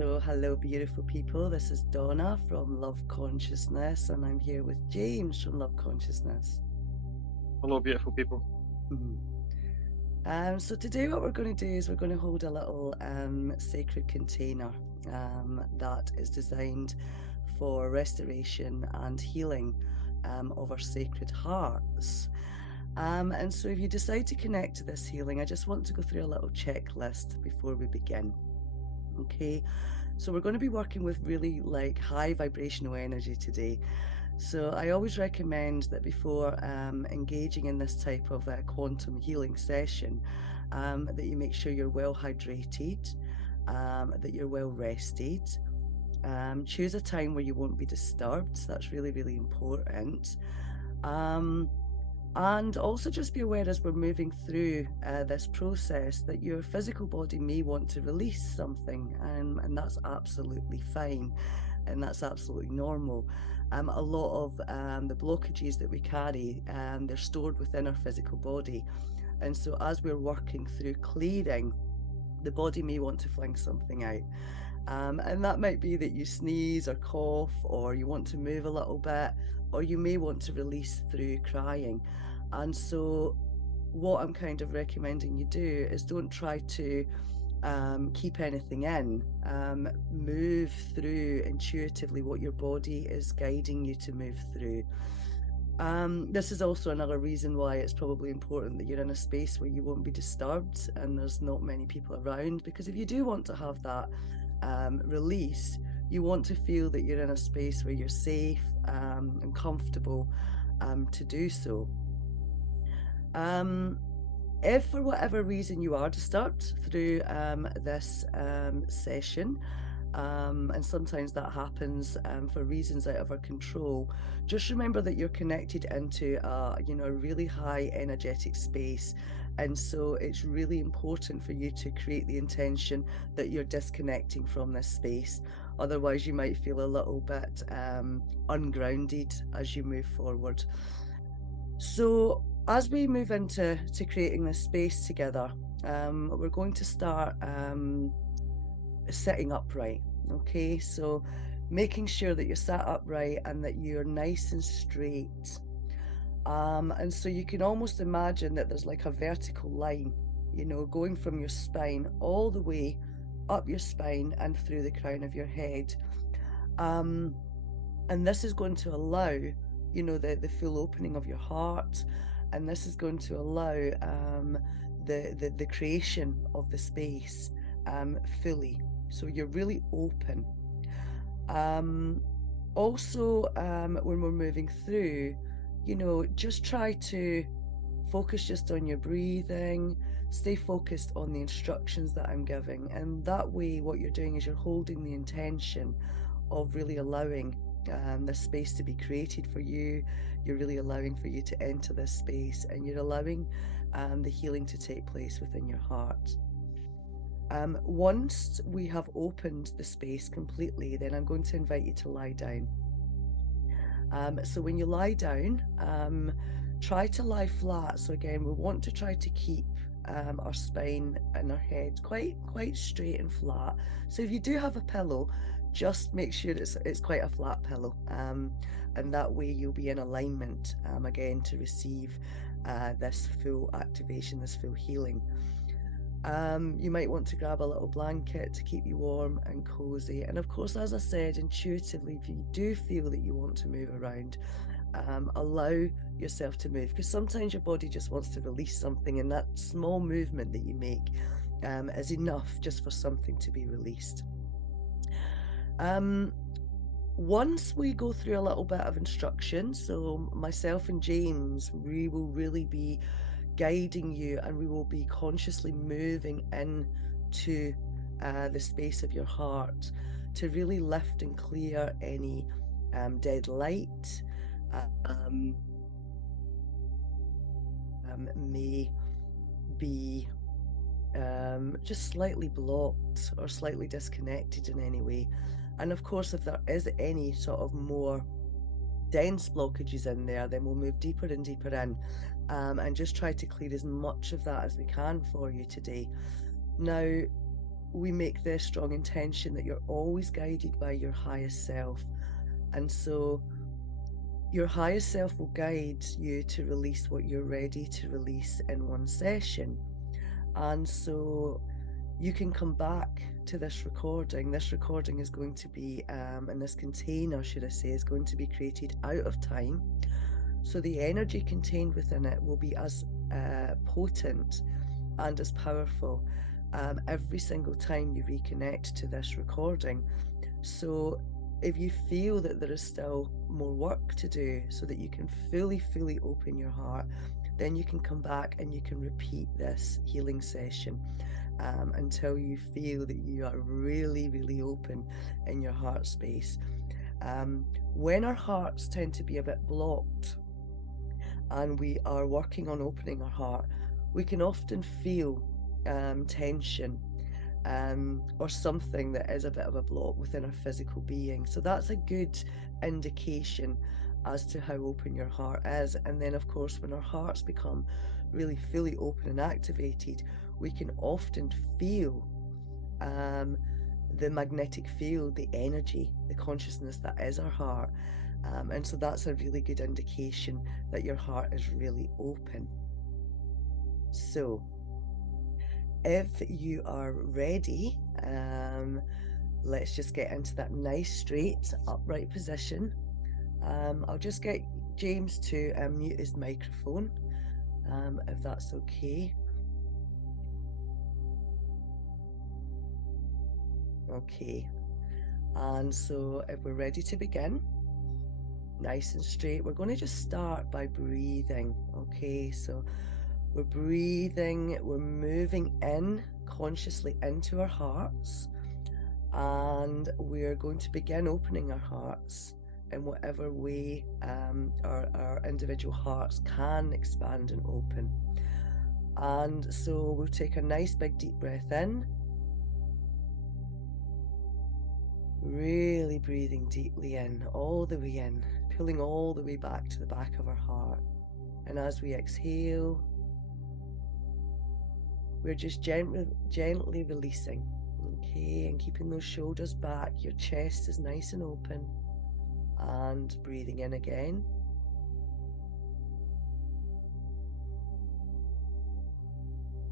So, hello, beautiful people. This is Donna from Love Consciousness, and I'm here with James from Love Consciousness. Hello, beautiful people. Mhm. So today what we're going to do is we're going to hold a little sacred container that is designed for restoration and healing of our sacred hearts. And so if you decide to connect to this healing, I just want to go through a little checklist before we begin. Okay, so we're going to be working with really like high vibrational energy today. So I always recommend that before engaging in this type of quantum healing session, that you make sure you're well hydrated, that you're well rested. Choose a time where you won't be disturbed. That's really, really important. Um, and also just be aware as we're moving through this process that your physical body may want to release something, and that's absolutely fine, and that's absolutely normal. A lot of the blockages that we carry, they're stored within our physical body. And so as we're working through clearing, the body may want to fling something out. And that might be that you sneeze or cough, or you want to move a little bit, or you may want to release through crying. And so, what I'm kind of recommending you do is don't try to keep anything in. Move through intuitively what your body is guiding you to move through. This is also another reason why it's probably important that you're in a space where you won't be disturbed and there's not many people around, because if you do want to have that release, you want to feel that you're in a space where you're safe and comfortable to do so. Um, if for whatever reason you are disturbed through this session, and sometimes that happens for reasons out of our control, just remember that you're connected into a really high energetic space. And so it's really important for you to create the intention that you're disconnecting from this space. Otherwise, you might feel a little bit ungrounded as you move forward. So as we move into creating this space together, we're going to start sitting upright. Okay, so making sure that you're sat upright and that you're nice and straight. And so you can almost imagine that there's like a vertical line, going from your spine all the way up your spine and through the crown of your head. Um, and this is going to allow, the full opening of your heart, and this is going to allow the creation of the space fully. So you're really open. Um, Also, when we're moving through, just try to focus just on your breathing, stay focused on the instructions that I'm giving. And that way, what you're doing is you're holding the intention of really allowing this space to be created for you. You're really allowing for you to enter this space, and you're allowing the healing to take place within your heart. Once we have opened the space completely, then I'm going to invite you to lie down. So when you lie down, try to lie flat. So again, we want to try to keep our spine and our head quite straight and flat. So if you do have a pillow, just make sure it's quite a flat pillow, and that way you'll be in alignment again to receive this full activation, this full healing. You might want to grab a little blanket to keep you warm and cozy. And of course, as I said, intuitively, if you do feel that you want to move around, allow yourself to move, because sometimes your body just wants to release something, and that small movement that you make is enough just for something to be released. Once we go through a little bit of instruction, so myself and James, we will really be guiding you, and we will be consciously moving into the space of your heart to really lift and clear any dead light, um, may be just slightly blocked or slightly disconnected in any way. And of course, if there is any sort of more dense blockages in there, then we'll move deeper and deeper in, and just try to clear as much of that as we can for you today. Now, we make this strong intention that you're always guided by your highest self. And so your highest self will guide you to release what you're ready to release in one session. And so you can come back to this recording. This recording is going to be, and this container, should I say, is going to be created out of time. So the energy contained within it will be as potent and as powerful every single time you reconnect to this recording. So if you feel that there is still more work to do so that you can fully open your heart, then you can come back and you can repeat this healing session until you feel that you are really open in your heart space. When our hearts tend to be a bit blocked and we are working on opening our heart, we can often feel tension or something that is a bit of a block within our physical being. So that's a good indication as to how open your heart is. And then, of course, when our hearts become really fully open and activated, we can often feel the magnetic field, the energy, the consciousness that is our heart. And so that's a really good indication that your heart is really open. So if you are ready, let's just get into that nice straight upright position. I'll just get James to mute his microphone, if that's okay. Okay, and so if we're ready to begin, nice and straight, we're going to just start by breathing. Okay, so we're breathing, we're moving in consciously into our hearts, and we're going to begin opening our hearts in whatever way our individual hearts can expand and open. And so we'll take a nice big deep breath in, really breathing deeply in, all the way in, pulling all the way back to the back of our heart. And as we exhale, we're just gently releasing, okay, and keeping those shoulders back. Your chest is nice and open, and breathing in again.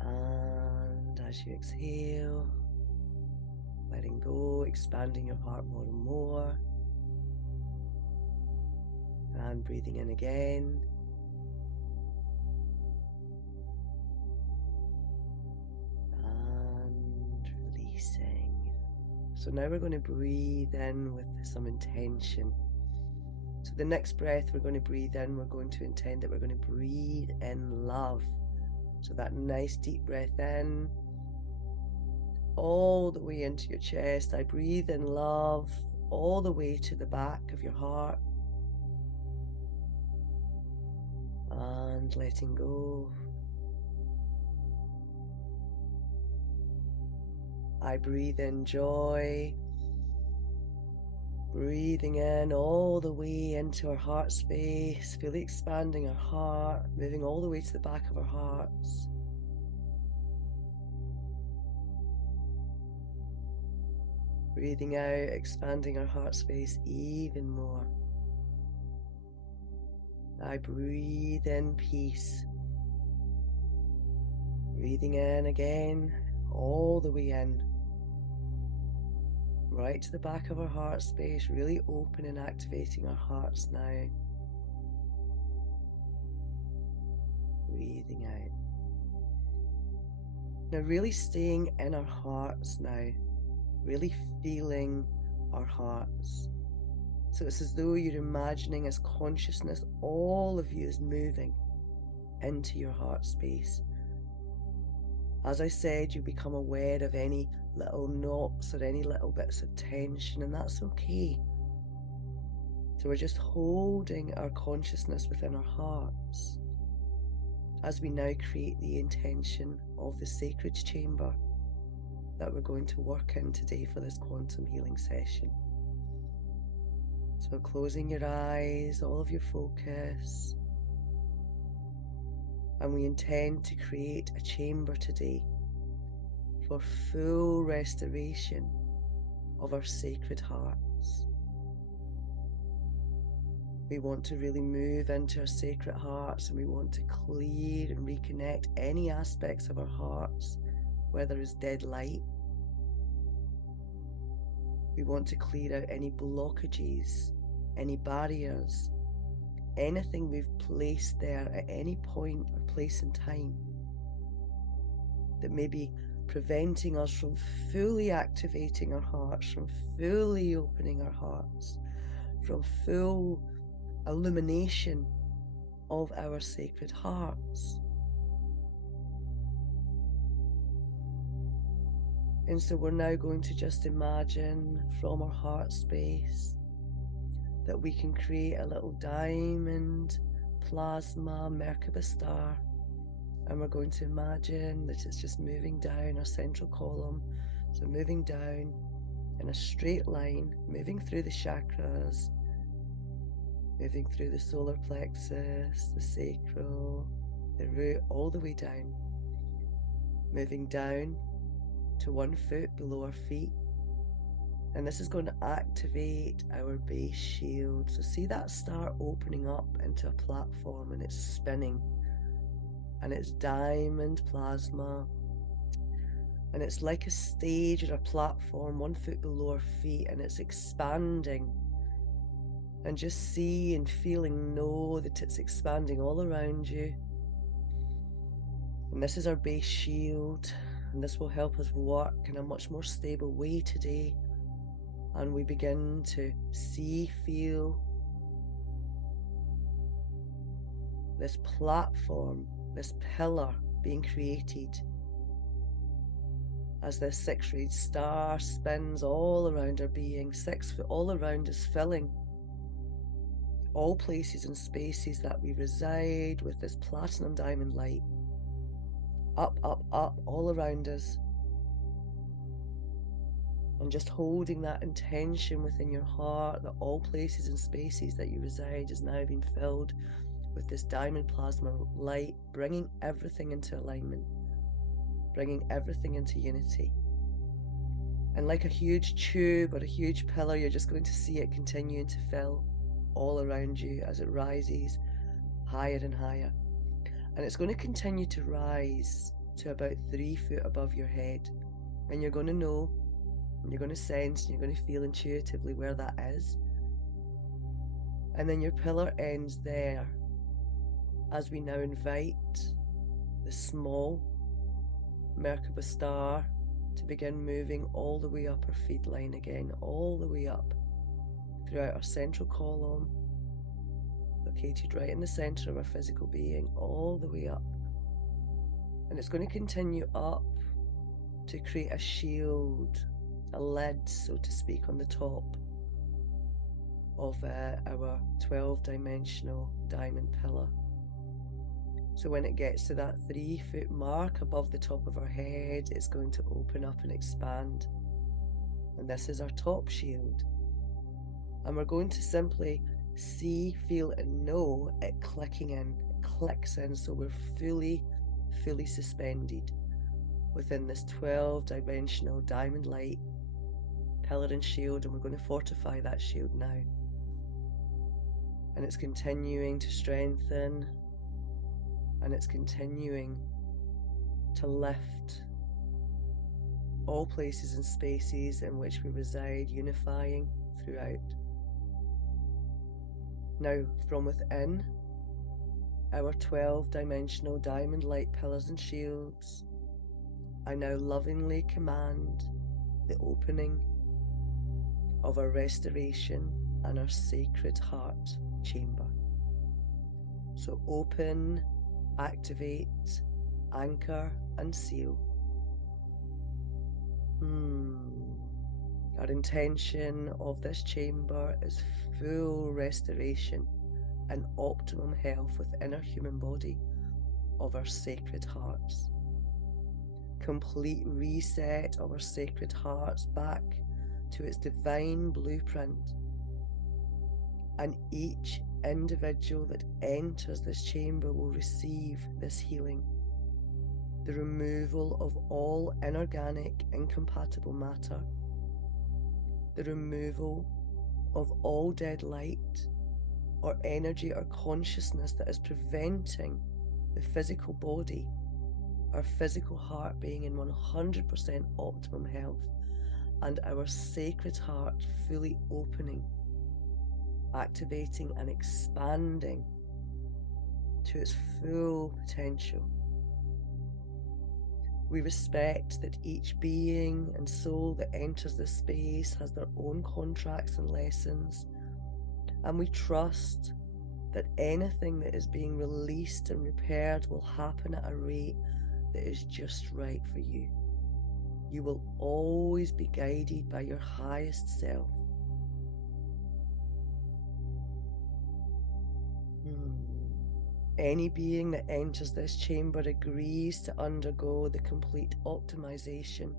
And as you exhale, letting go, expanding your heart more and more, and breathing in again. So now we're going to breathe in with some intention. So the next breath we're going to breathe in, we're going to intend that we're going to breathe in love. So that nice deep breath in, all the way into your chest. I breathe in love all the way to the back of your heart. And letting go. I breathe in joy, breathing in all the way into our heart space, fully expanding our heart, moving all the way to the back of our hearts. Breathing out, expanding our heart space even more. I breathe in peace. Breathing in again, all the way in. Right to the back of our heart space, really open and activating our hearts now. Breathing out. Now really staying in our hearts now, really feeling our hearts. So it's as though you're imagining as consciousness, all of you is moving into your heart space. As I said, you become aware of any little knots or any little bits of tension, and that's okay. So we're just holding our consciousness within our hearts as we now create the intention of the sacred chamber that we're going to work in today for this quantum healing session. So closing your eyes, all of your focus, and we intend to create a chamber today for full restoration of our sacred hearts. We want to really move into our sacred hearts, and we want to clear and reconnect any aspects of our hearts where there is dead light. We want to clear out any blockages, any barriers, anything we've placed there at any point or place in time that may be preventing us from fully activating our hearts, from fully opening our hearts, from full illumination of our sacred hearts. And so we're now going to just imagine from our heart space that we can create a little diamond plasma Merkaba star. And we're going to imagine that it's just moving down our central column. So moving down in a straight line, moving through the chakras, moving through the solar plexus, the sacral, the root, all the way down. Moving down to 1 foot below our feet. And this is going to activate our base shield. So see that star opening up into a platform, and it's spinning. And it's diamond plasma. And it's like a stage or a platform 1 foot below our feet, and it's expanding. And just see and feel and know that it's expanding all around you. And this is our base shield, and this will help us work in a much more stable way today. And we begin to see, feel this platform, this pillar being created as this 6-rayed star spins all around our being, 6 foot all around us, filling all places and spaces that we reside with this platinum diamond light. Up, up, up, all around us. And just holding that intention within your heart that all places and spaces that you reside is now being filled with this diamond plasma light, bringing everything into alignment, bringing everything into unity. And like a huge tube or a huge pillar, you're just going to see it continuing to fill all around you as it rises higher and higher. And it's going to continue to rise to about 3 foot above your head. And you're going to know, and you're going to sense, and you're going to feel intuitively where that is. And then your pillar ends there, as we now invite the small Merkaba star to begin moving all the way up our feed line again, all the way up throughout our central column, located right in the center of our physical being, all the way up. And it's going to continue up to create a shield, a lid, so to speak, on the top of our 12-dimensional diamond pillar. So when it gets to that 3 foot mark above the top of our head, it's going to open up and expand. And this is our top shield. And we're going to simply see, feel, and know it clicking in. It clicks in, so we're fully suspended within this 12-dimensional diamond light pillar and shield, and we're going to fortify that shield now. And it's continuing to strengthen, and it's continuing to lift all places and spaces in which we reside, unifying throughout. Now, from within our 12-dimensional diamond light pillars and shields, I now lovingly command the opening of our restoration and our sacred heart chamber. So open, activate, anchor, and seal. Our intention of this chamber is full restoration and optimum health within our human body of our sacred hearts. Complete reset of our sacred hearts back to its divine blueprint. And each individual that enters this chamber will receive this healing, the removal of all inorganic, incompatible matter, the removal of all dead light or energy or consciousness that is preventing the physical body, our physical heart being in 100% optimum health, and our sacred heart fully opening, activating and expanding to its full potential. We respect that each being and soul that enters this space has their own contracts and lessons, and we trust that anything that is being released and repaired will happen at a rate that is just right for you. You will always be guided by your highest self. Any being that enters this chamber agrees to undergo the complete optimization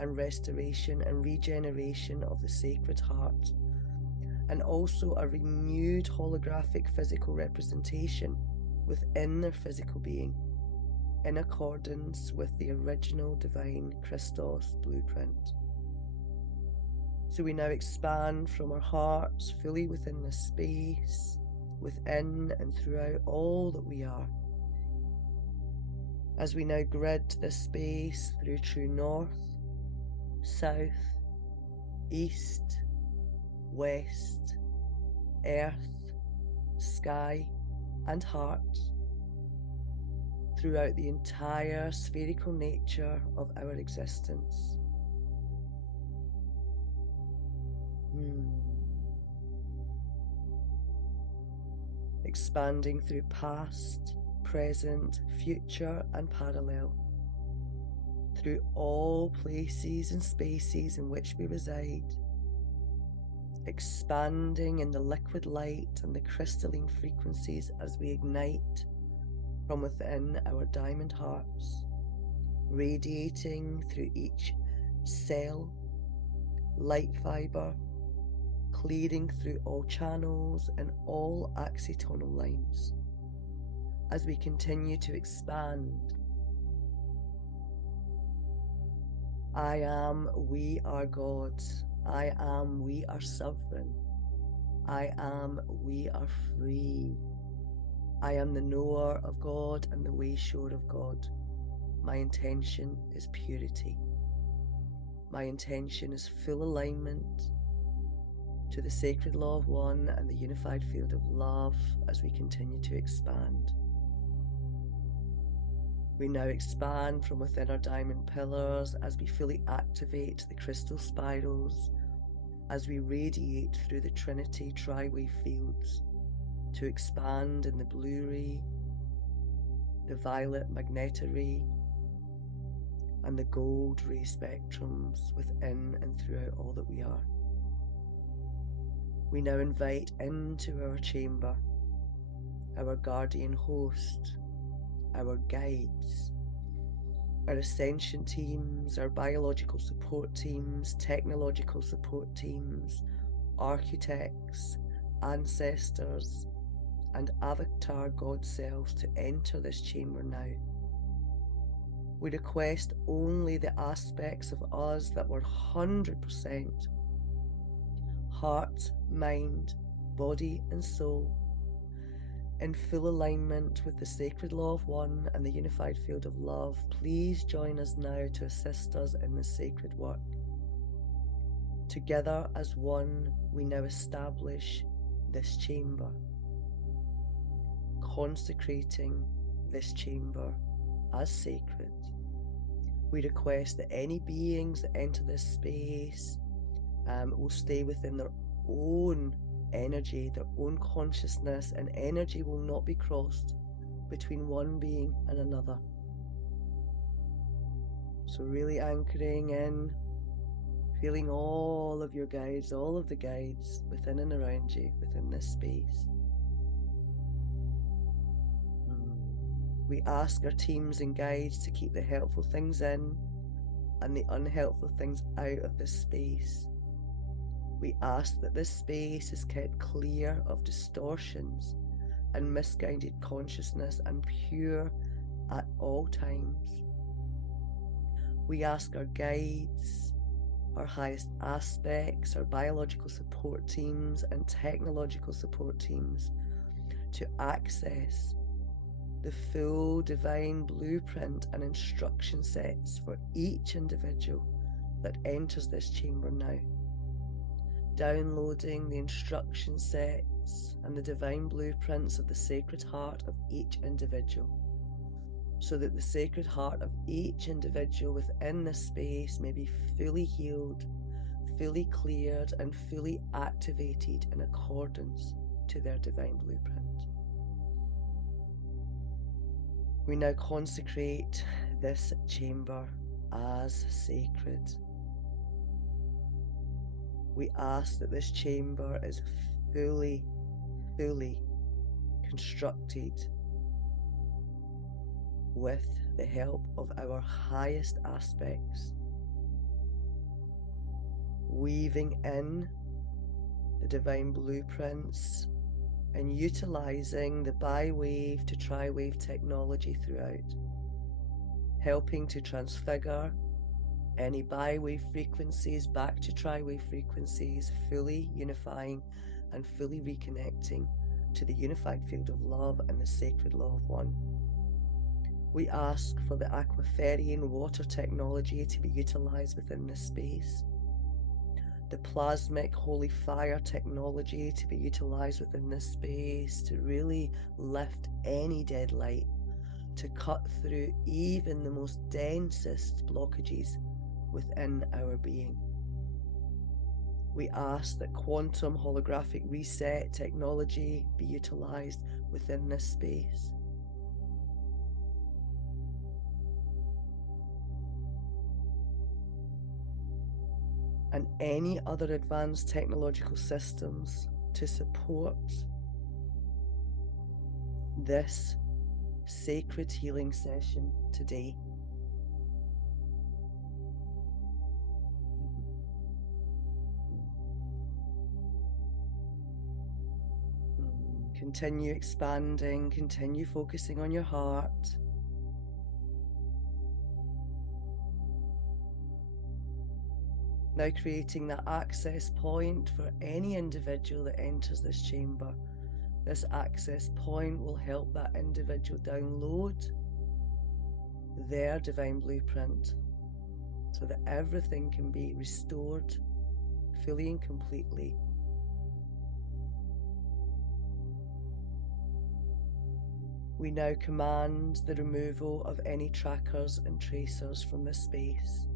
and restoration and regeneration of the Sacred Heart, and also a renewed holographic physical representation within their physical being, in accordance with the original divine Christos blueprint. So we now expand from our hearts fully within this space, within and throughout all that we are. As we now grid this space through true north, south, east, west, earth, sky, and heart, throughout the entire spherical nature of our existence. Expanding through past, present, future, and parallel, through all places and spaces in which we reside, expanding in the liquid light and the crystalline frequencies as we ignite from within our diamond hearts, radiating through each cell, light fiber, clearing through all channels and all axitonal lines as we continue to expand. I am, we are gods. I am, we are sovereign. I am, we are free. I am the knower of God and the way sure of God. My intention is purity. My intention is full alignment to the sacred law of one and the unified field of love as we continue to expand. We now expand from within our diamond pillars as we fully activate the crystal spirals, as we radiate through the Trinity tri-wave fields to expand in the blue ray, the violet magnetar ray, and the gold ray spectrums within and throughout all that we are. We now invite into our chamber our guardian host, our guides, our ascension teams, our biological support teams, technological support teams, architects, ancestors, and avatar God selves to enter this chamber now. We request only the aspects of us that were 100% heart, mind, body, and soul, in full alignment with the sacred law of one and the unified field of love. Please join us now to assist us in this sacred work. Together as one, we now establish this chamber, consecrating this chamber as sacred. We request that any beings that enter this space will stay within their own energy, their own consciousness, and energy will not be crossed between one being and another. So really anchoring in, feeling all of your guides, all of the guides within and around you, within this space. We ask our teams and guides to keep the helpful things in and the unhelpful things out of this space. We ask that this space is kept clear of distortions and misguided consciousness and pure at all times. We ask our guides, our highest aspects, our biological support teams and technological support teams to access the full divine blueprint and instruction sets for each individual that enters this chamber now. Downloading the instruction sets and the divine blueprints of the Sacred Heart of each individual, so that the Sacred Heart of each individual within this space may be fully healed, fully cleared, and fully activated in accordance to their divine blueprint. We now consecrate this chamber as sacred. We ask that this chamber is fully constructed with the help of our highest aspects, weaving in the divine blueprints and utilizing the bi-wave to tri-wave technology throughout, helping to transfigure any bi-wave frequencies back to tri-wave frequencies, fully unifying and fully reconnecting to the unified field of love and the sacred law of one. We ask for the aquaferian water technology to be utilized within this space, the plasmic holy fire technology to be utilized within this space to really lift any dead light, to cut through even the most densest blockages within our being. We ask that quantum holographic reset technology be utilized within this space. And any other advanced technological systems to support this sacred healing session today. Continue expanding, continue focusing on your heart. Now creating that access point for any individual that enters this chamber. This access point will help that individual download their divine blueprint so that everything can be restored fully and completely. We now command the removal of any trackers and tracers from this space.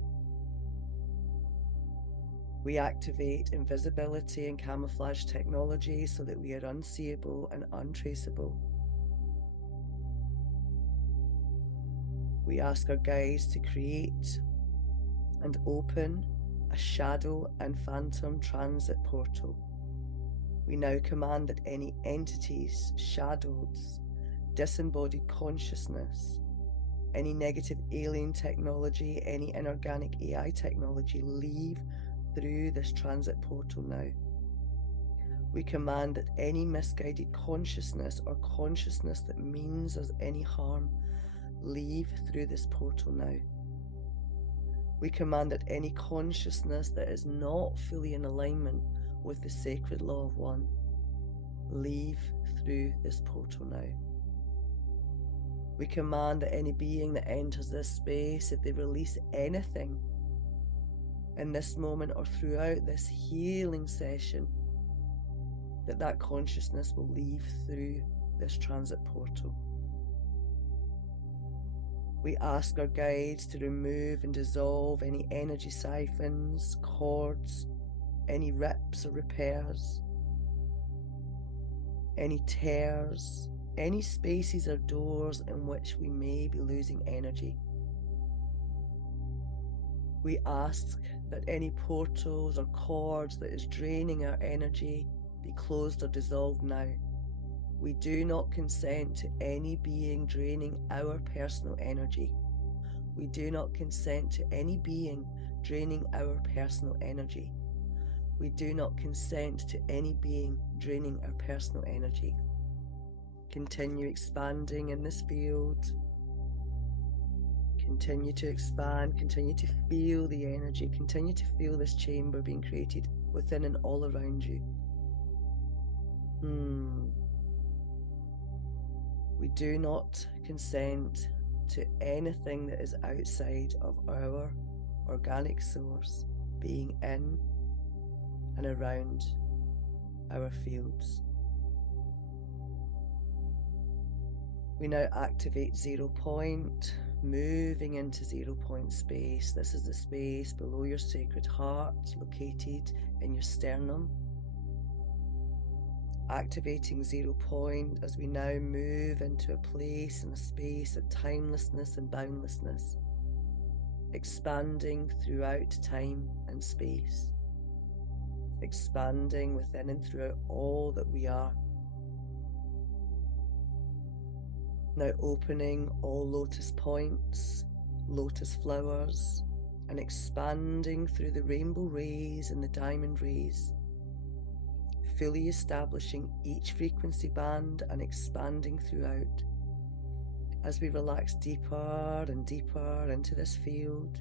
We activate invisibility and camouflage technology so that we are unseeable and untraceable. We ask our guides to create and open a shadow and phantom transit portal. We now command that any entities, shadows, disembodied consciousness, any negative alien technology, any inorganic AI technology leave through this transit portal now. We command that any misguided consciousness or consciousness that means us any harm leave through this portal now. We command that any consciousness that is not fully in alignment with the sacred law of one leave through this portal now. We command that any being that enters this space, if they release anything in this moment or throughout this healing session, that consciousness will leave through this transit portal. We ask our guides to remove and dissolve any energy siphons, cords, any rips or repairs, any tears, any spaces or doors in which we may be losing energy. We ask that any portals or cords that is draining our energy be closed or dissolved now. We do not consent to any being draining our personal energy. We do not consent to any being draining our personal energy. We do not consent to any being draining our personal energy. Continue expanding in this field. Continue to expand, continue to feel the energy, continue to feel this chamber being created within and all around you. We do not consent to anything that is outside of our organic source being in and around our fields. We now activate 0 point, moving into 0 point space. This is the space below your sacred heart, located in your sternum. Activating 0 point as we now move into a place and a space of timelessness and boundlessness, expanding throughout time and space, expanding within and throughout all that we are. Now opening all lotus points, lotus flowers, and expanding through the rainbow rays and the diamond rays, fully establishing each frequency band and expanding throughout. As we relax deeper and deeper into this field,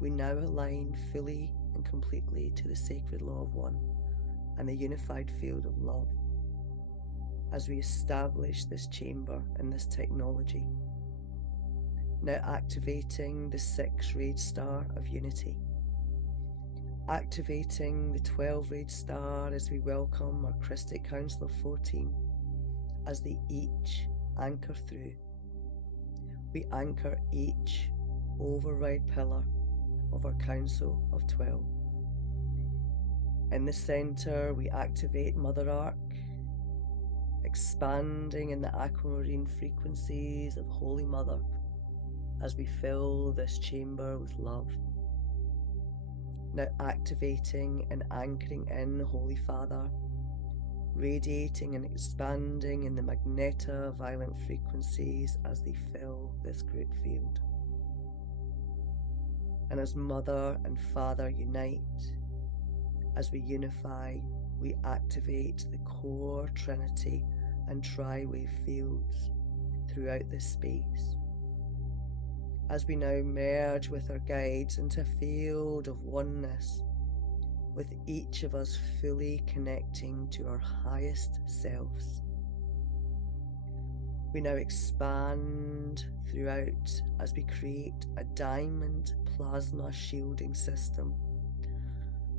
we now align fully and completely to the sacred law of one and the unified field of love as we establish this chamber and this technology. Now activating the 6-rayed star of unity. Activating the 12-rayed star as we welcome our Krystic Council of 14 as they each anchor through. We anchor each override pillar of our Council of 12. In the center, we activate Mother Arc, expanding in the aquamarine frequencies of Holy Mother as we fill this chamber with love. Now activating and anchoring in Holy Father, radiating and expanding in the magnetoviolent frequencies as they fill this great field. And as Mother and Father unite, as we unify, we activate the core Trinity and tri-wave fields throughout this space. As we now merge with our guides into a field of oneness, with each of us fully connecting to our highest selves. We now expand throughout as we create a diamond plasma shielding system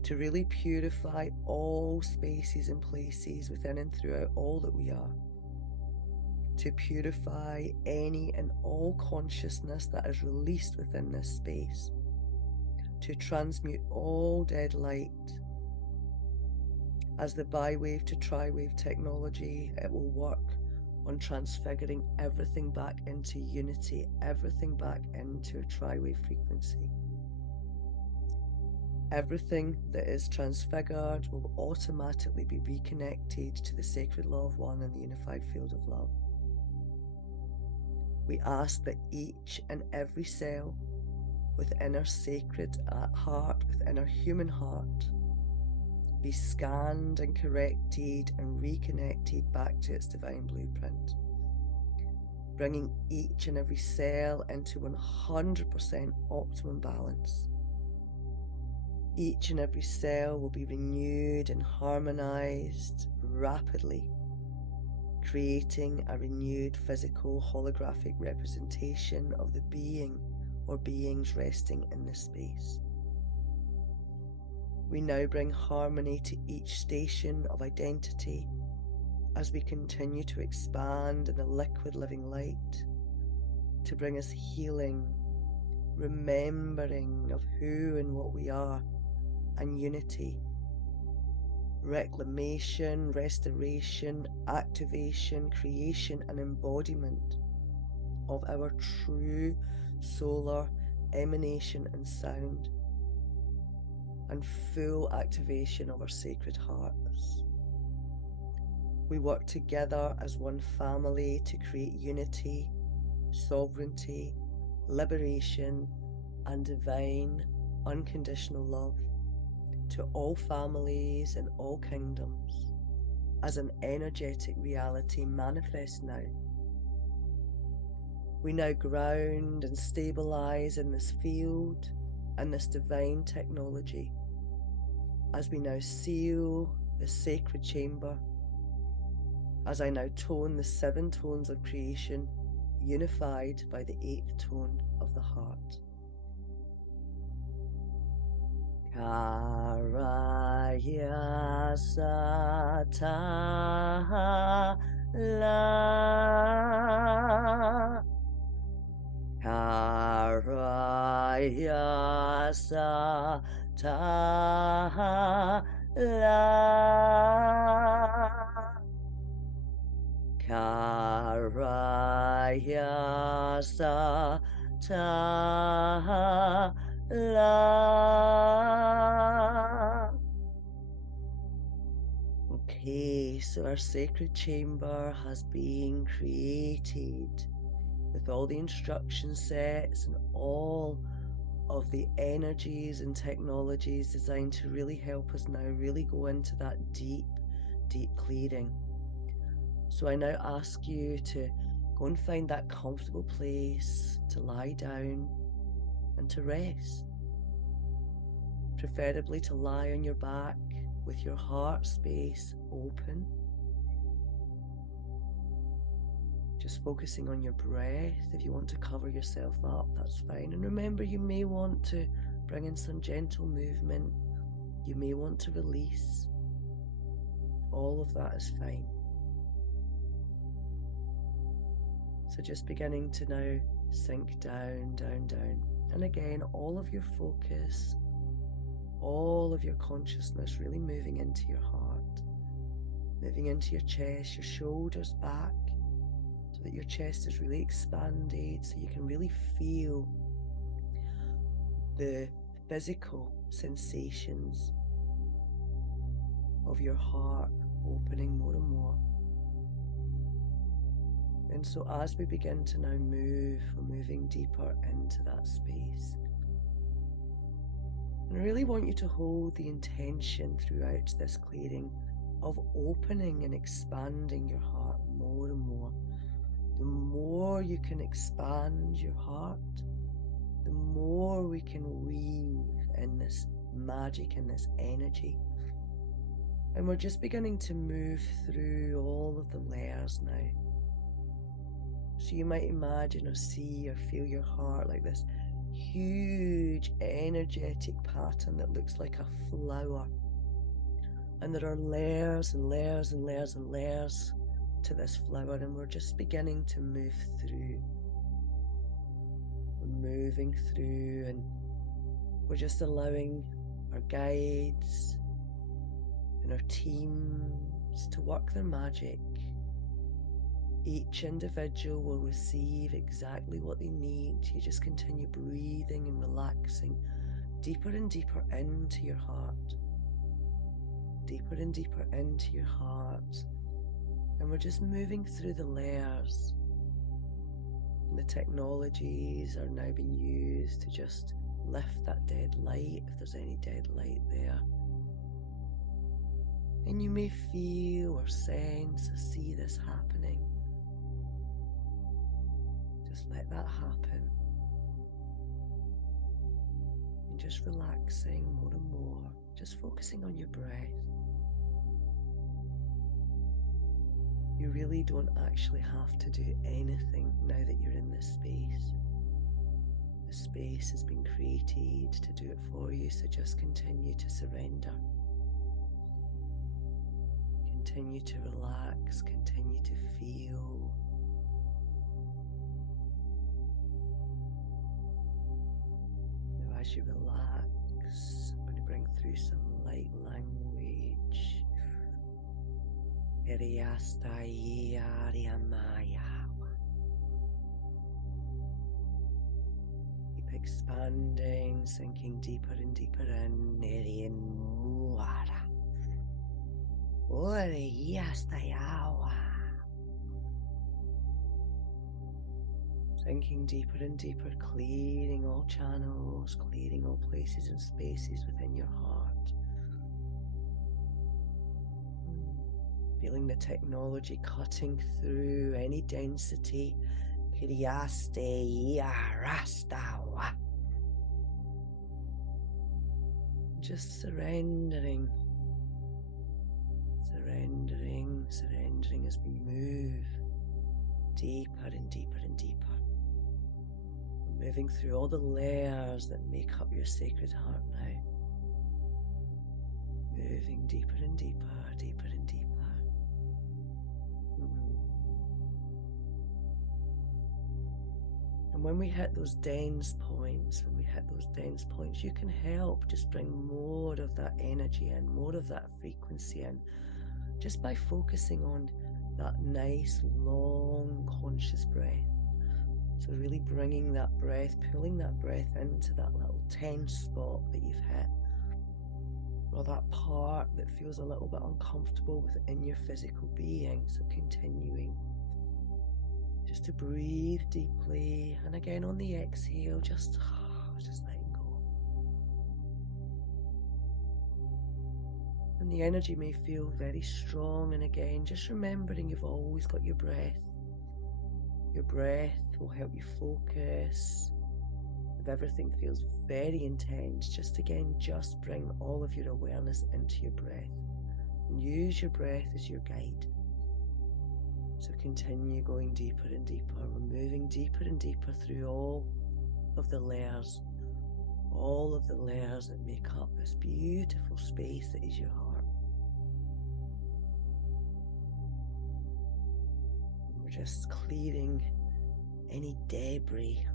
to really purify all spaces and places within and throughout all that we are, to purify any and all consciousness that is released within this space, to transmute all dead light. As the bi-wave to tri-wave technology, it will work on transfiguring everything back into unity, everything back into a tri-wave frequency. Everything that is transfigured will automatically be reconnected to the sacred law of one and the unified field of love. We ask that each and every cell within our sacred heart, within our human heart, be scanned and corrected and reconnected back to its divine blueprint, bringing each and every cell into 100% optimum balance. Each and every cell will be renewed and harmonized rapidly, creating a renewed physical holographic representation of the being or beings resting in this space. We now bring harmony to each station of identity as we continue to expand in the liquid living light to bring us healing, remembering of who and what we are, and unity, reclamation, restoration, activation, creation, and embodiment of our true solar emanation and sound, and full activation of our sacred hearts. We work together as one family to create unity, sovereignty, liberation, and divine unconditional love to all families and all kingdoms as an energetic reality manifests now. We now ground and stabilize in this field and this divine technology as we now seal the sacred chamber, as I now tone the 7 tones of creation, unified by the 8th tone of the heart. Karaya Sata La Karaya Sata La Karaya Sata La. Okay, so our sacred chamber has been created with all the instruction sets and all of the energies and technologies designed to really help us now really go into that deep, deep clearing. So I now ask you to go and find that comfortable place to lie down and to rest. Preferably to lie on your back with your heart space open. Just focusing on your breath. If you want to cover yourself up, that's fine. And remember, you may want to bring in some gentle movement. You may want to release. All of that is fine. So just beginning to now sink down, down, down. And again, all of your focus, all of your consciousness really moving into your heart, moving into your chest, your shoulders back, so that your chest is really expanded, so you can really feel the physical sensations of your heart opening more and more. And so as we begin to now move, we're moving deeper into that space. And I really want you to hold the intention throughout this clearing of opening and expanding your heart more and more. The more you can expand your heart, the more we can weave in this magic and this energy. And we're just beginning to move through all of the layers now. So you might imagine or see or feel your heart like this huge energetic pattern that looks like a flower. And there are layers and layers and layers and layers to this flower, and we're just beginning to move through. We're moving through, and we're just allowing our guides and our teams to work their magic. Each individual will receive exactly what they need. You just continue breathing and relaxing deeper and deeper into your heart, deeper and deeper into your heart. And we're just moving through the layers. And the technologies are now being used to just lift that dead light, if there's any dead light there. And you may feel or sense or see this happening. Just let that happen. And just relaxing more and more, just focusing on your breath. You really don't actually have to do anything now that you're in this space. The space has been created to do it for you, so just continue to surrender. Continue to relax, continue to feel. Now as you relax, I'm going to bring through some light language. Keep expanding, sinking deeper and deeper in. Sinking deeper and deeper, clearing all channels, clearing all places and spaces within your heart. Feeling the technology cutting through any density Kiriaste Yarastawa. Just surrendering as we move deeper and deeper and deeper. We're moving through all the layers that make up your sacred heart now. Moving deeper and deeper, deeper and deeper. And when we hit those dense points, you can help just bring more of that energy in, more of that frequency in, just by focusing on that nice, long, conscious breath. So really bringing that breath, pulling that breath into that little tense spot that you've hit, or that part that feels a little bit uncomfortable within your physical being. So continuing just to breathe deeply, and again on the exhale, just letting go. And the energy may feel very strong, and again, just remembering you've always got your breath. Your breath will help you focus. If everything feels very intense, just bring all of your awareness into your breath and use your breath as your guide. So continue going deeper and deeper. We're moving deeper and deeper through all of the layers that make up this beautiful space that is your heart. And we're just clearing any debris,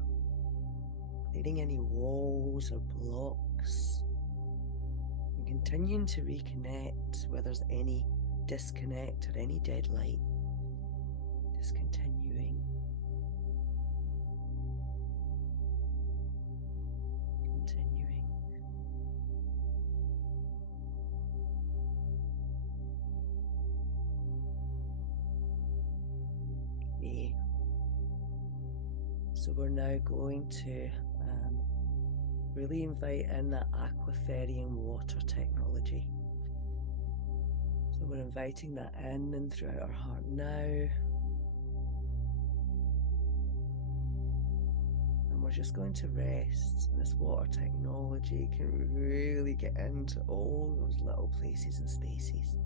clearing any walls or blocks, and continuing to reconnect where there's any disconnect or any dead light. Just continuing. Okay. So we're now going to really invite in that aquafarian water technology. So we're inviting that in and throughout our heart now. We're just going to rest. This water technology can really get into all those little places and spaces.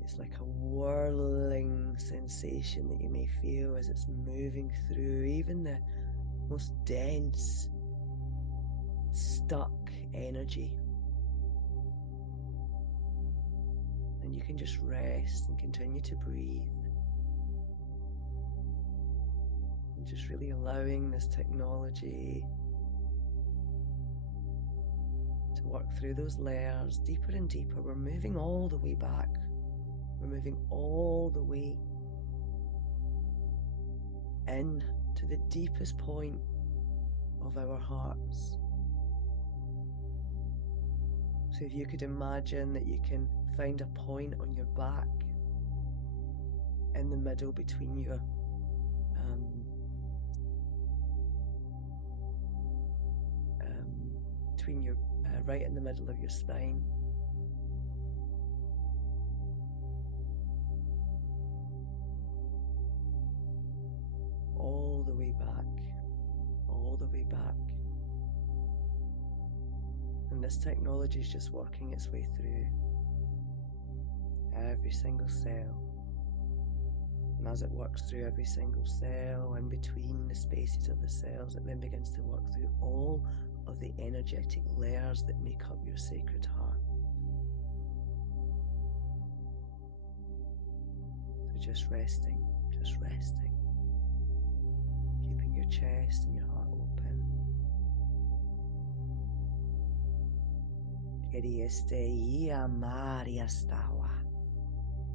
It's like a whirling sensation that you may feel as it's moving through even the most dense, stuck energy. And you can just rest and continue to breathe. Just really allowing this technology to work through those layers deeper and deeper. We're moving all the way back. We're moving all the way in to the deepest point of our hearts. So if you could imagine that you can find a point on your back in the middle between your right in the middle of your spine. All the way back, all the way back. And this technology is just working its way through every single cell. And as it works through every single cell and between the spaces of the cells, it then begins to work through all of the energetic layers that make up your sacred heart. So just resting, keeping your chest and your heart open. Quereste ia Maria stawa,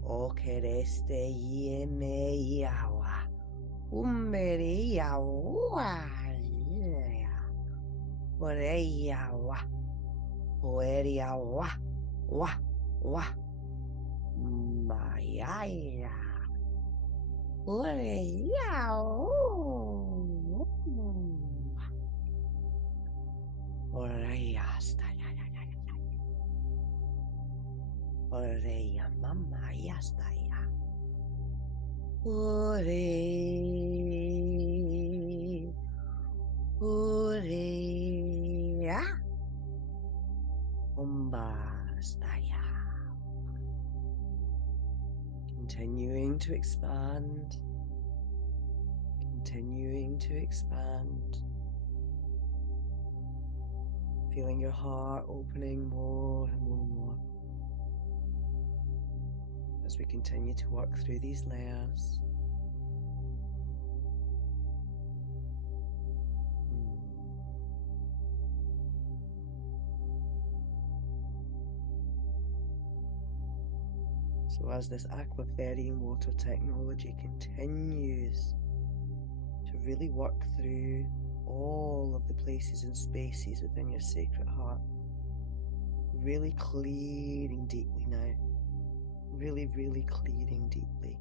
o quereste ie me iawa, umberi iawa. Oreia wa, oeria wa, maiaia, oreia oreia staya, oreia mamaia staya, Ore, ore, Staya. Continuing to expand, continuing to expand. Feeling your heart opening more and more and more as we continue to work through these layers. So as this aquaferine water technology continues to really work through all of the places and spaces within your sacred heart, really clearing deeply now, really clearing deeply.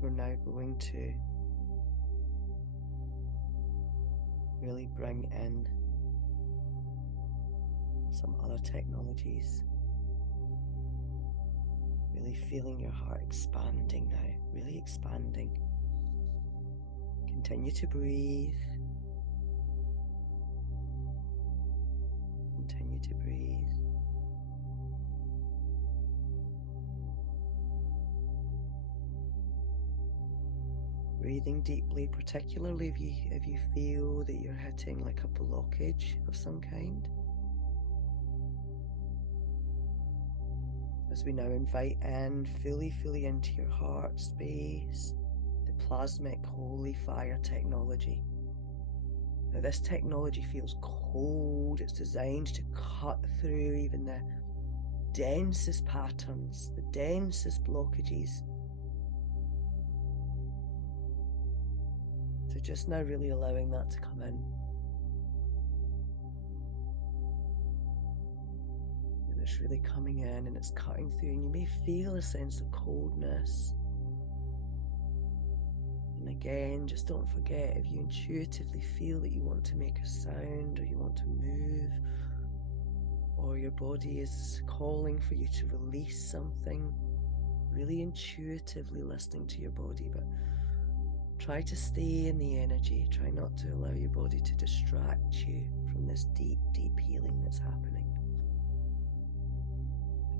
We're now going to really bring in some other technologies. Really feeling your heart expanding now, really expanding. Continue to breathe. Continue to breathe. Breathing deeply, particularly if you feel that you're hitting like a blockage of some kind. As we now invite in fully into your heart space, the plasmic holy fire technology. Now this technology feels cold, it's designed to cut through even the densest patterns, the densest blockages. So just now really allowing that to come in. And it's really coming in and it's cutting through, and you may feel a sense of coldness. And again, just don't forget, if you intuitively feel that you want to make a sound or you want to move, or your body is calling for you to release something, really intuitively listening to your body, but try to stay in the energy. Try not to allow your body to distract you from this deep healing that's happening.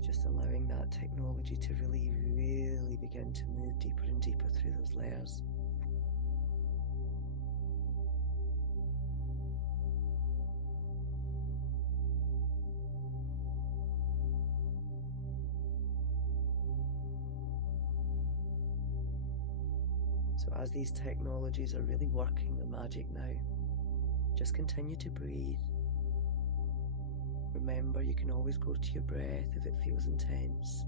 Just allowing that technology to really begin to move deeper and deeper through those layers. So as these technologies are really working the magic now, just continue to breathe. Remember, you can always go to your breath if it feels intense.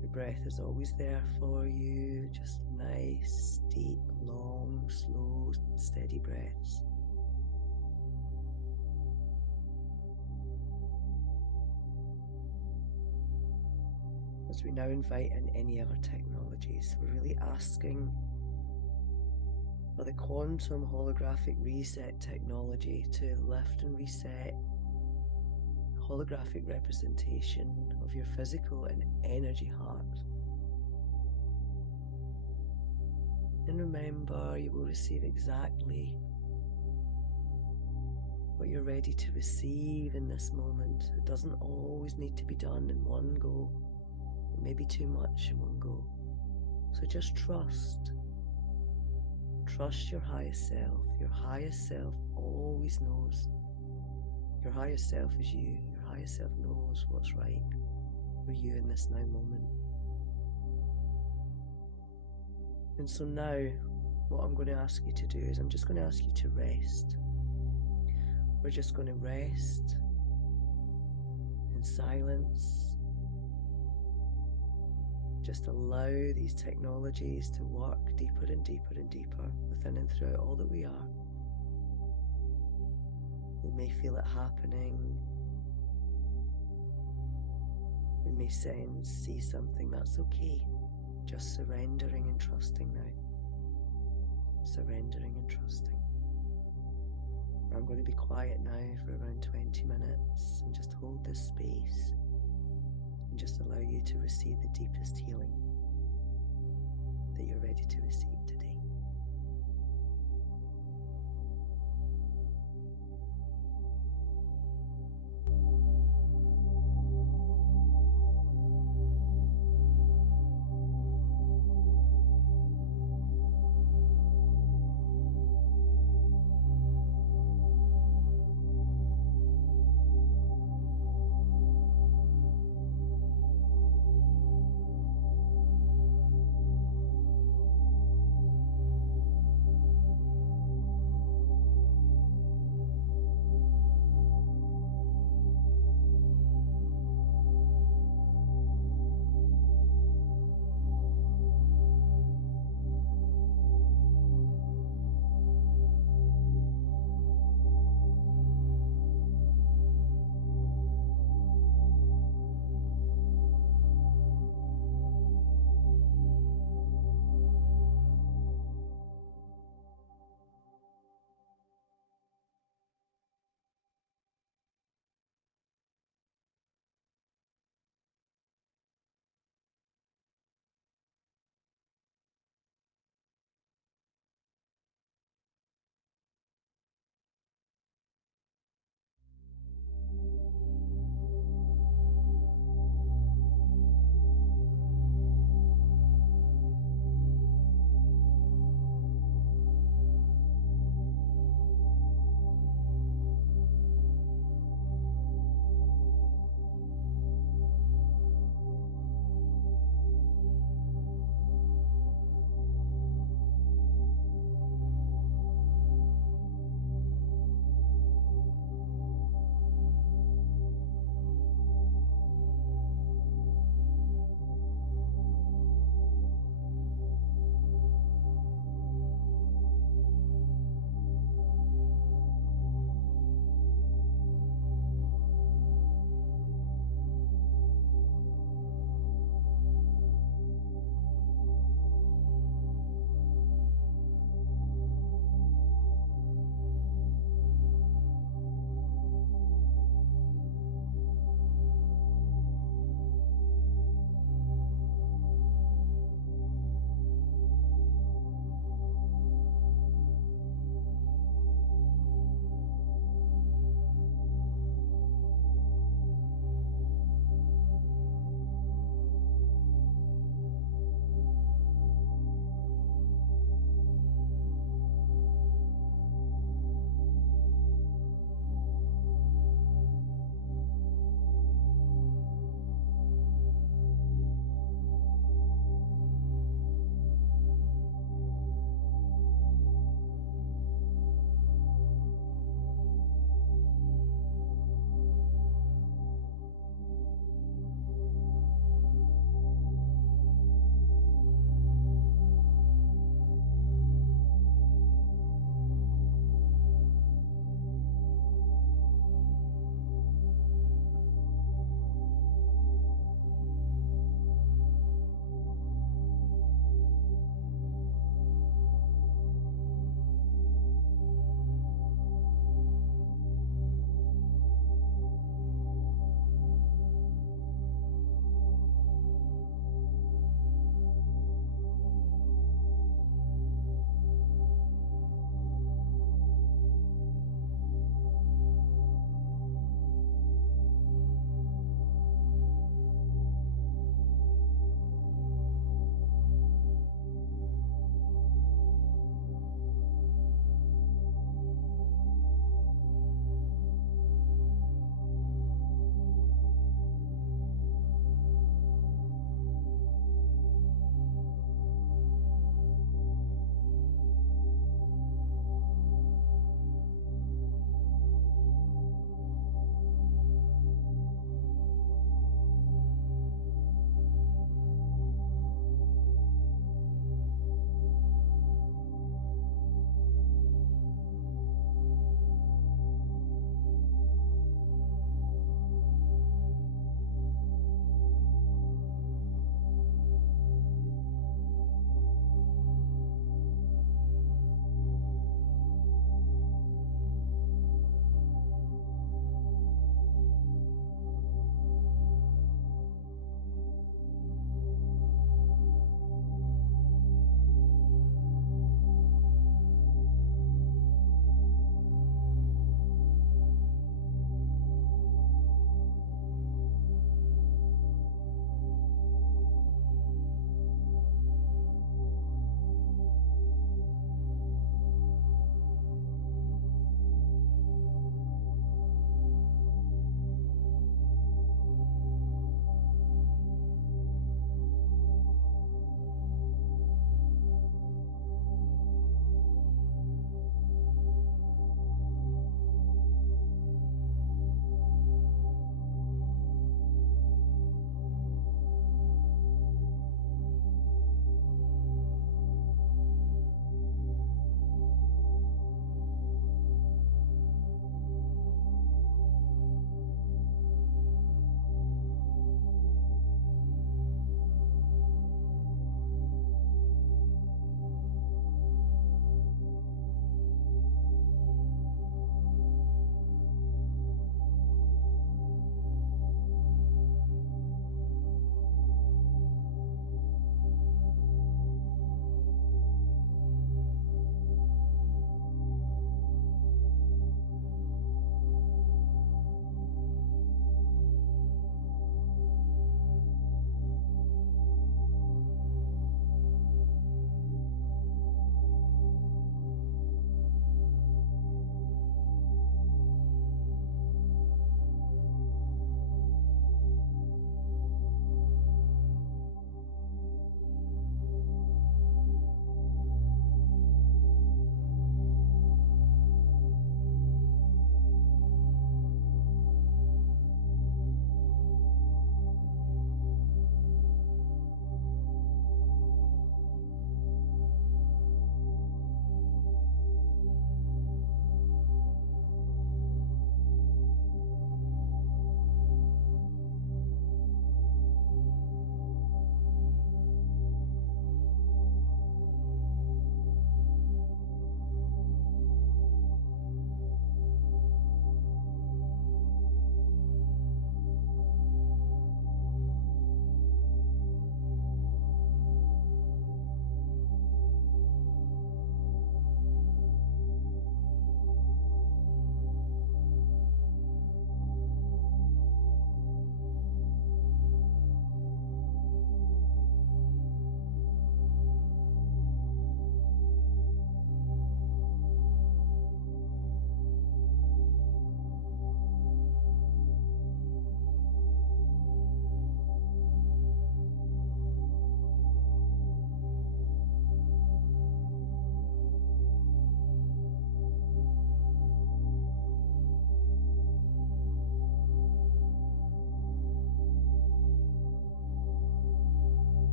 Your breath is always there for you, just nice, deep, long, slow, steady breaths. As we now invite in any other technologies, we're really asking for the quantum holographic reset technology to lift and reset holographic representation of your physical and energy heart. And remember, you will receive exactly what you're ready to receive in this moment. It doesn't always need to be done in one go. It may be too much in one go. So just trust. Trust your highest self. Your highest self always knows. Your highest self is you. Your highest self knows what's right for you in this now moment. And so now, what I'm going to ask you to do is I'm just going to ask you to rest. We're just going to rest in silence. Just allow these technologies to work deeper and deeper and deeper within and throughout all that we are. We may feel it happening We may sense, see something, that's okay. Just surrendering and trusting now. Surrendering and trusting. I'm going to be quiet now for around 20 minutes and just hold this space and just allow you to receive the deepest healing that you're ready to receive today.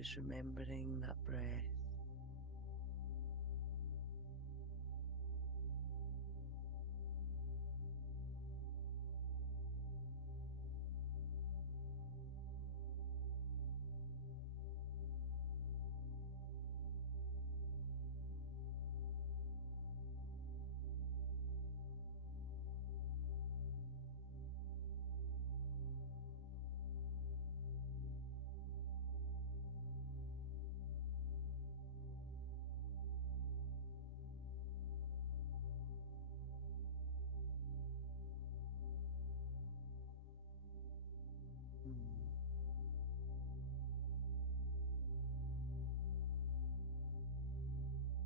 just remembering that breath.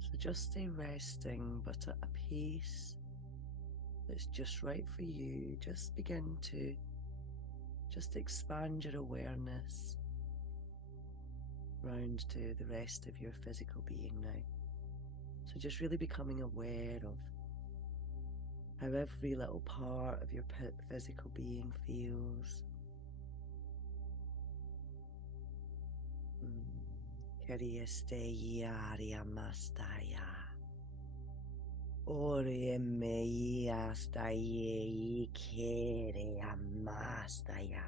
So just stay resting, but at a pace that's just right for you. Just begin to just expand your awareness round to the rest of your physical being now. So just really becoming aware of how every little part of your physical being feels. Kiriesteia mastaya. Oriemia staye kere amastaya.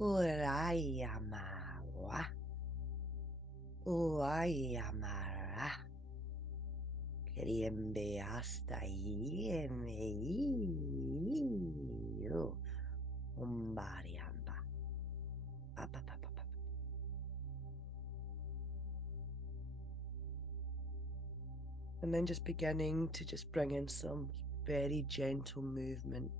Uraya mawa. Uaya mara. Kiriembe astaye mei. Umbariamba. And then just beginning to just bring in some very gentle movement.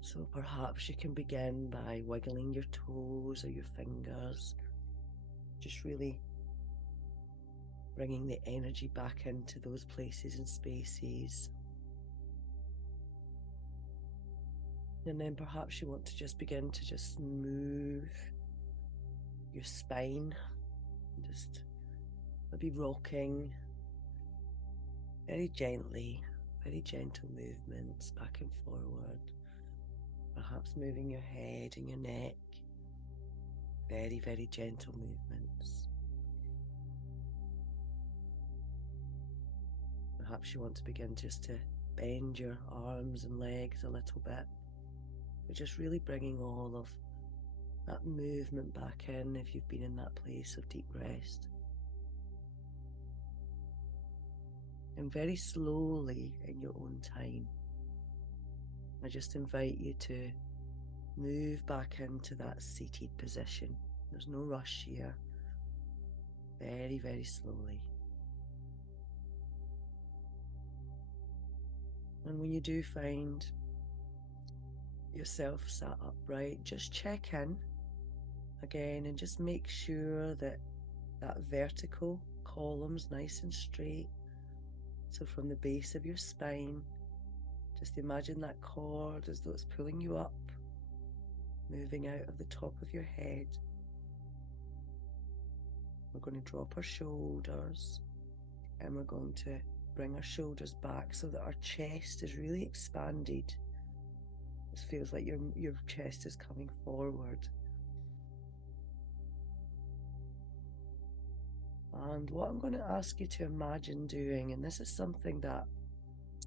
So perhaps you can begin by wiggling your toes or your fingers, just really bringing the energy back into those places and spaces. And then perhaps you want to just begin to just move your spine, just maybe rocking very gently, very gentle movements back and forward. Perhaps moving your head and your neck, very, very gentle movements. Perhaps you want to begin just to bend your arms and legs a little bit, but just really bringing all of that movement back in if you've been in that place of deep rest. And very slowly in your own time, I just invite you to move back into that seated position. There's no rush here. Very, very slowly. And when you do find yourself sat upright, just check in again and just make sure that that vertical column's nice and straight. So from the base of your spine, just imagine that cord as though it's pulling you up, moving out of the top of your head. We're going to drop our shoulders and we're going to bring our shoulders back so that our chest is really expanded. It feels like your chest is coming forward. And what I'm going to ask you to imagine doing, and this is something that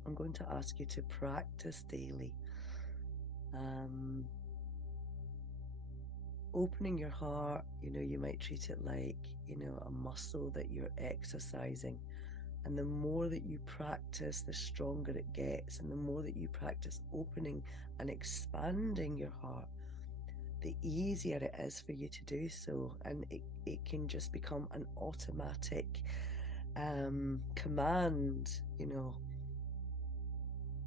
I'm going to ask you to practice daily, opening your heart, you might treat it like, a muscle that you're exercising. And the more that you practice, the stronger it gets. And the more that you practice opening and expanding your heart, the easier it is for you to do so. And it can just become an automatic command,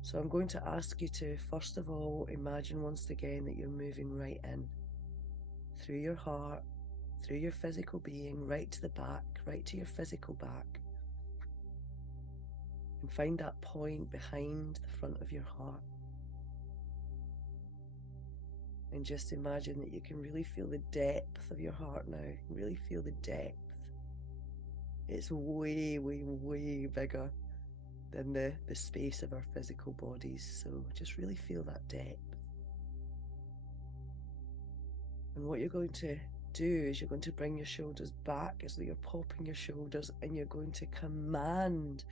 So I'm going to ask you to, first of all, imagine once again that you're moving right in through your heart, through your physical being, right to the back, right to your physical back. And find that point behind the front of your heart. And just imagine that you can really feel the depth of your heart now. Really feel the depth. It's way, way, way bigger than the space of our physical bodies. So just really feel that depth. And what you're going to do is you're going to bring your shoulders back as though you're popping your shoulders, and you're going to command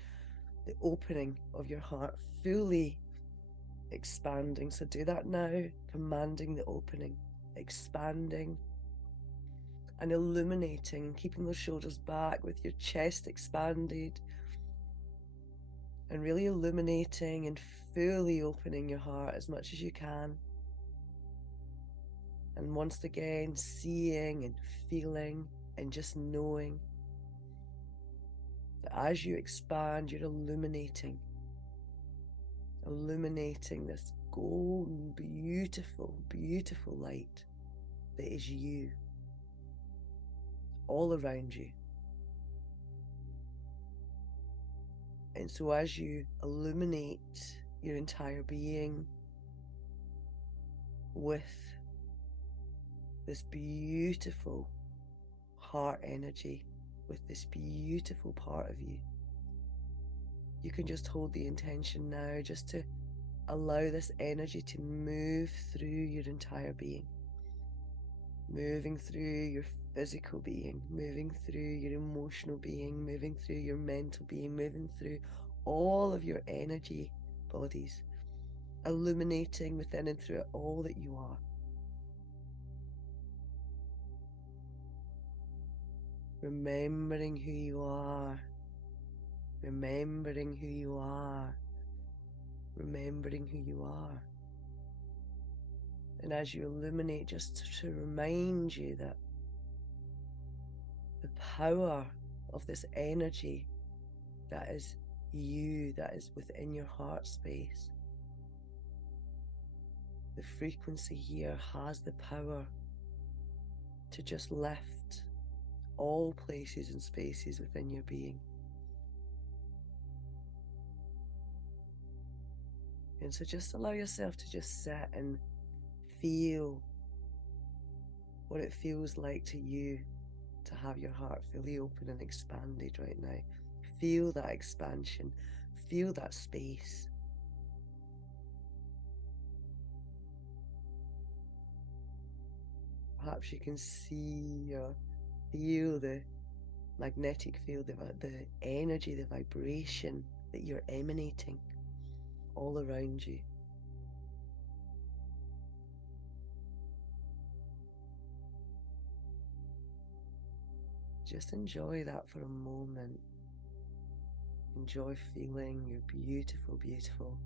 the opening of your heart, fully expanding. So do that now, commanding the opening, expanding and illuminating, keeping those shoulders back with your chest expanded, and really illuminating and fully opening your heart as much as you can. And once again, seeing and feeling and just knowing that as you expand, you're illuminating this golden, beautiful, beautiful light that is you, all around you. And so as you illuminate your entire being with this beautiful heart energy, with this beautiful part of you, you can just hold the intention now just to allow this energy to move through your entire being, moving through your physical being, moving through your emotional being, moving through your mental being, moving through all of your energy bodies, illuminating within and through it all that you are. Remembering who you are, remembering who you are, remembering who you are. And as you illuminate, just to remind you that the power of this energy that is you, that is within your heart space, the frequency here has the power to just lift all places and spaces within your being. And so just allow yourself to just sit and feel what it feels like to you to have your heart fully open and expanded right now. Feel that expansion, feel that space. Perhaps you can see or feel the magnetic field, the energy, the vibration that you're emanating all around you. Just enjoy that for a moment. Enjoy feeling your beautiful, beautiful,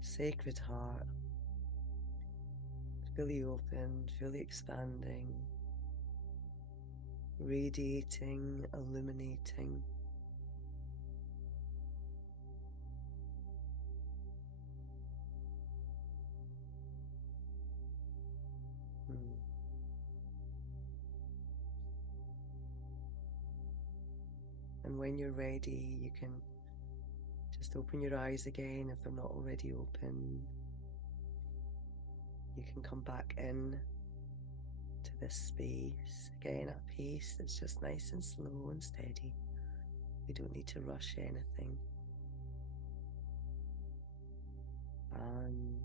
sacred heart fully open, fully expanding, radiating, illuminating. And when you're ready, you can just open your eyes again if they're not already open. You can come back in to this space again at a pace that's just nice and slow and steady. We don't need to rush anything. And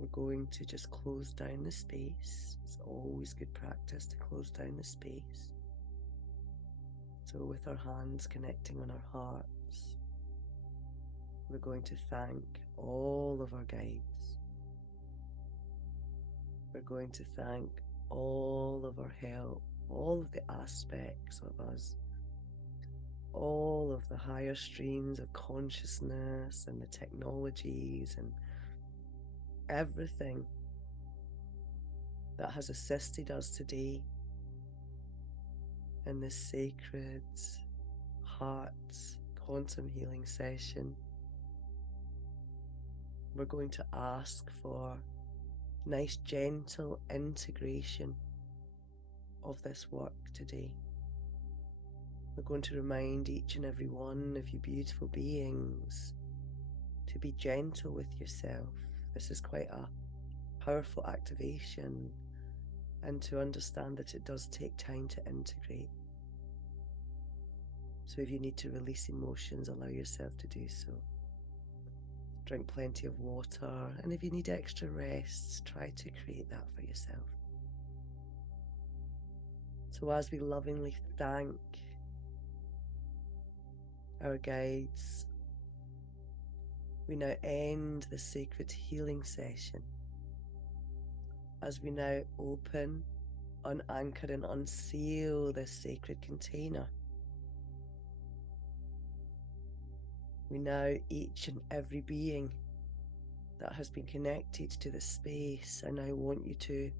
we're going to just close down the space. It's always good practice to close down the space. So with our hands connecting on our hearts, we're going to thank all of our guides. We're going to thank all of our help, all of the aspects of us, all of the higher streams of consciousness and the technologies and everything that has assisted us today in this sacred heart quantum healing session. We're going to ask for nice gentle integration of this work today. We're going to remind each and every one of you beautiful beings to be gentle with yourself. This is quite a powerful activation, and to understand that it does take time to integrate. So if you need to release emotions, allow yourself to do so. Drink plenty of water, and if you need extra rest, try to create that for yourself. So as we lovingly thank our guides, we now end the sacred healing session as we now open, unanchor and unseal this sacred container. We now, each and every being that has been connected to the space, I now want you to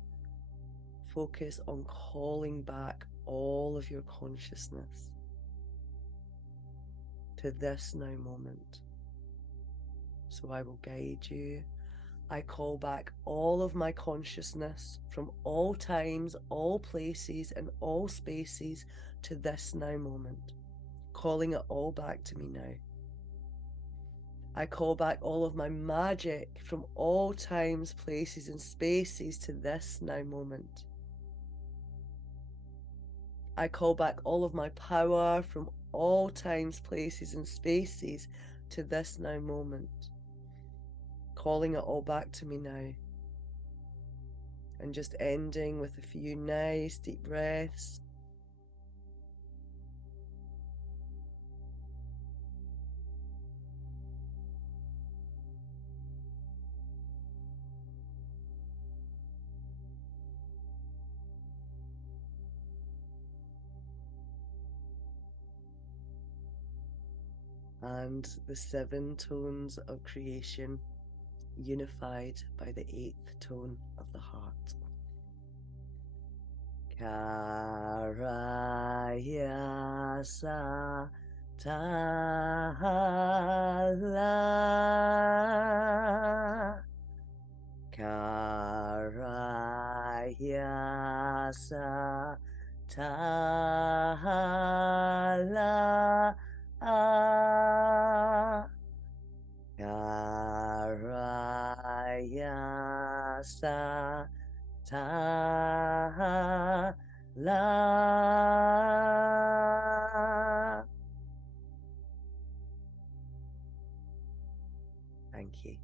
focus on calling back all of your consciousness to this now moment. So I will guide you. I call back all of my consciousness from all times, all places, and all spaces to this now moment, calling it all back to me now. I call back all of my magic from all times, places, and spaces to this now moment. I call back all of my power from all times, places, and spaces to this now moment, calling it all back to me now. And just ending with a few nice deep breaths. And the 7 tones of creation unified by the 8th tone of the heart. Karaya sa tahala. Karaya sa tahala. Karaya sa tahala. Thank you.